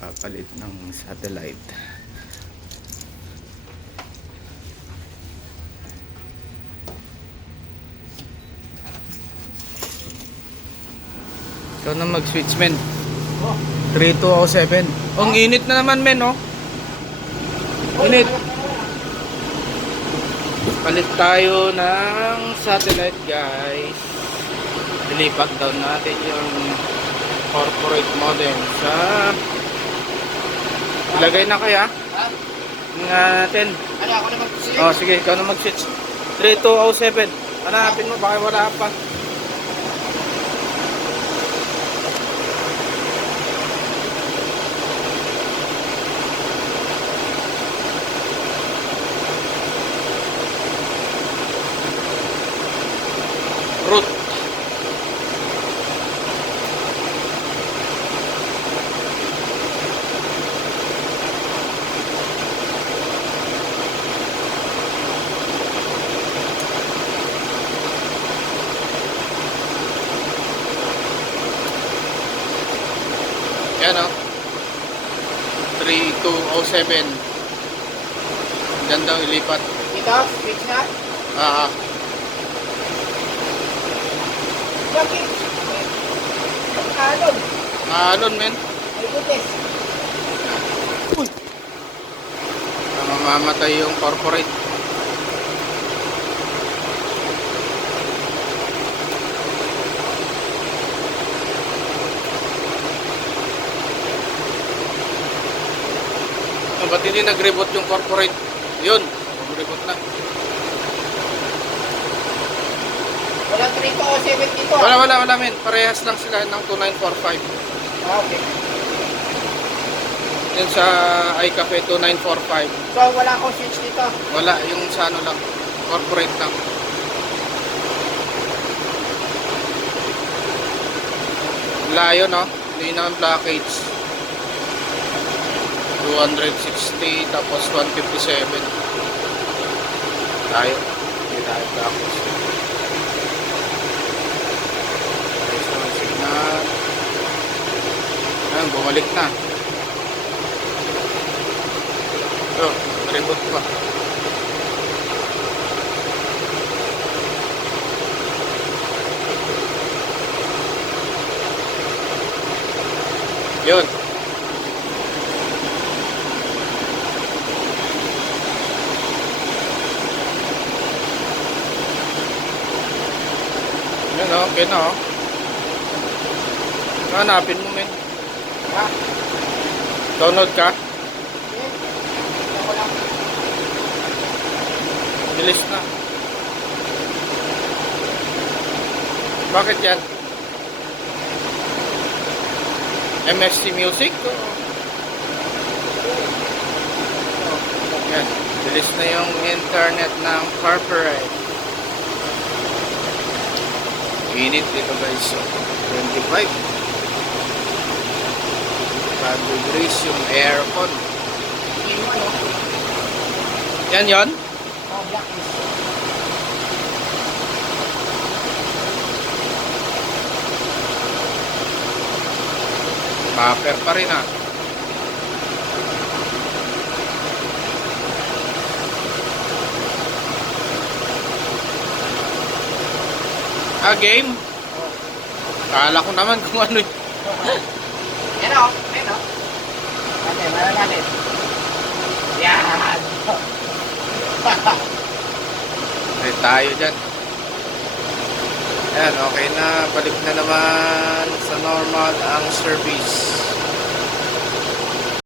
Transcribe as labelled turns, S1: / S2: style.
S1: Papalit ng satellite. Ikaw na mag-switch, men. 3207. Ang init na naman, men, oh. Init. Palit tayo ng satellite, guys. Dilipat daw natin yung corporate modem sa ilagay na kaya
S2: Ha?
S1: nga natin
S2: Ano ako naman kasi?
S1: oh sige ikaw na mag switch 3207 hanapin mo baka wala pa Yan o. 3207. Diyan daw ilipat.
S2: Ito, switch na.
S1: Ah, ah.
S2: Bakit? Alon.
S1: Alon, men.
S2: May butis.
S1: Uy. Mamamatay yung corporate. Ba't hindi nag-reboot yung corporate? Yun, nag-reboot na.
S2: Walang 3207 dito.
S1: Wala, wala, wala, men. Parehas lang sila ng 2945.
S2: Ah, okay.
S1: Yun sa iCafe 2945.
S2: So, wala akong switch dito.
S1: Wala, yung sa ano lang. Corporate lang. Layo, no? Hindi na ang blockage. 260 tapos 157. Tayo. Hindi tayo blockage. Ayos naman signal. Ayun, bumalik na. Oh, reboot pa. Yun. Okay na oh. Hanapin mo men.
S2: Ha?
S1: Download ka. Bilis na. Bakit yan? MSC Music? Yan. Bilis na yung internet ng corporate. Init dito guys. So, 25. 5 degrees yung aircon. Yan yon. Paper pa rin ah. Ah, game? Kala ko naman kung ano y-
S2: Yan o. Yan o. Ate, wala natin. Yan.
S1: Ay, tayo dyan. Ayan, okay na. Balik na naman sa normal ang service.